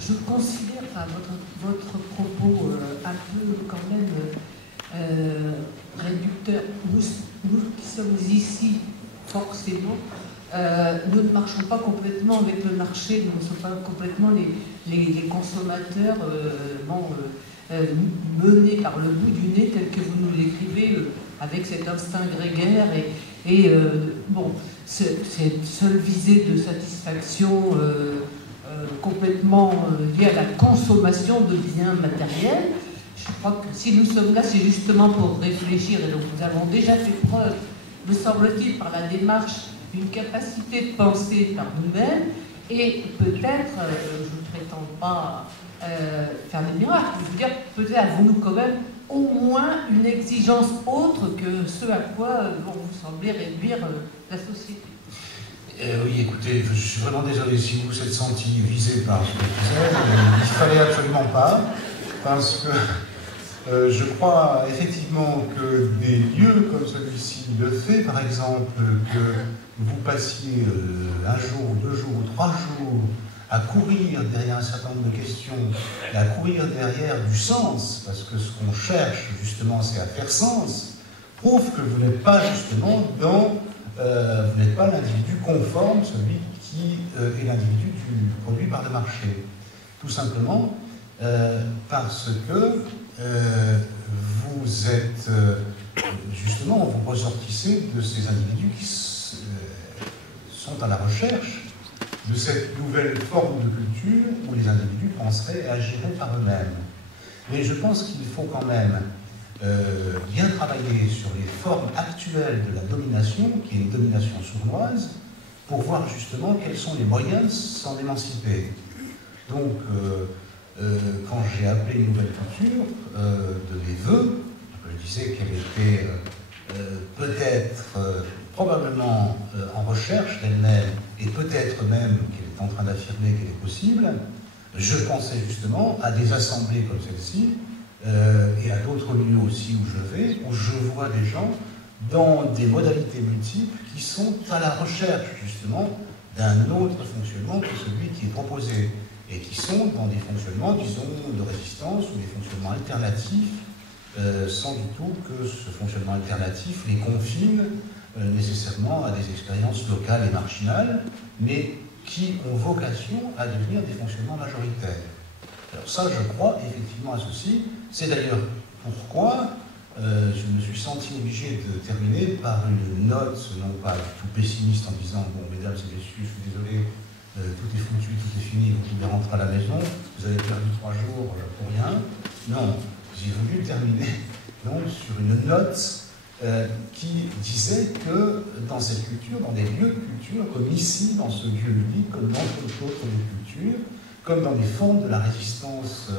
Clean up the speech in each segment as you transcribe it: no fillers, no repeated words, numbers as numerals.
je considère votre propos un peu quand même réducteur. Nous qui sommes ici, forcément, nous ne marchons pas complètement avec le marché, nous ne sommes pas complètement les consommateurs menés par le bout du nez, tel que vous nous l'écrivez, avec cet instinct grégaire bon, cette seule visée de satisfaction complètement liée à la consommation de biens matériels. Je crois que si nous sommes là, c'est justement pour réfléchir, et donc nous avons déjà fait preuve, me semble-t-il, par la démarche, d'une capacité de penser par nous-mêmes, et peut-être, je ne prétends pas faire des miracles, je veux dire, peut-être avons-nous quand même au moins une exigence autre que ce à quoi vous semblez réduire la société. Oui, écoutez, je suis vraiment désolé si vous vous êtes senti visé par ce que je disais. Il ne fallait absolument pas, parce que je crois effectivement que des lieux comme celui-ci, le fait par exemple que vous passiez un jour, 2 jours ou 3 jours à courir derrière un certain nombre de questions, et à courir derrière du sens, parce que ce qu'on cherche justement c'est à faire sens, prouve que vous n'êtes pas justement vous n'êtes pas l'individu conforme, celui qui est l'individu produit par le marché. Tout simplement parce que vous êtes justement, vous ressortissez de ces individus qui sont à la recherche de cette nouvelle forme de culture où les individus penseraient et agiraient par eux-mêmes. Mais je pense qu'il faut quand même bien travailler sur les formes actuelles de la domination, qui est une domination sournoise, pour voir justement quels sont les moyens de s'en émanciper. Donc, quand j'ai appelé une nouvelle culture de mes voeux, je disais qu'elle était peut-être, probablement en recherche d'elle-même, et peut-être même qu'elle est en train d'affirmer qu'elle est possible, je pensais justement à des assemblées comme celle-ci, et à d'autres lieux aussi où je vais, où je vois des gens dans des modalités multiples qui sont à la recherche justement d'un autre fonctionnement que celui qui est proposé, et qui sont dans des fonctionnements, disons, de résistance ou des fonctionnements alternatifs, sans du tout que ce fonctionnement alternatif les confine nécessairement à des expériences locales et marginales, mais qui ont vocation à devenir des fonctionnements majoritaires. Alors ça, je crois effectivement à ceci. C'est d'ailleurs pourquoi je me suis senti obligé de terminer par une note, non pas tout pessimiste, en disant « Bon, mesdames et messieurs, je suis désolé, tout est foutu, tout est fini, vous pouvez rentrer à la maison, vous avez perdu 3 jours pour rien. » Non, j'ai voulu terminer donc, sur une note qui disait que dans cette culture, dans des lieux de culture, comme ici, dans ce lieu unique, comme dans d'autres lieux de culture, comme dans les formes de la résistance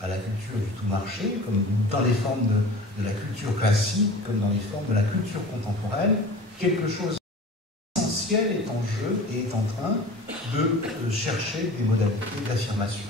à la culture du tout marché, comme dans les formes de la culture classique, comme dans les formes de la culture contemporaine, quelque chose d'essentiel est en jeu et est en train de chercher des modalités d'affirmation.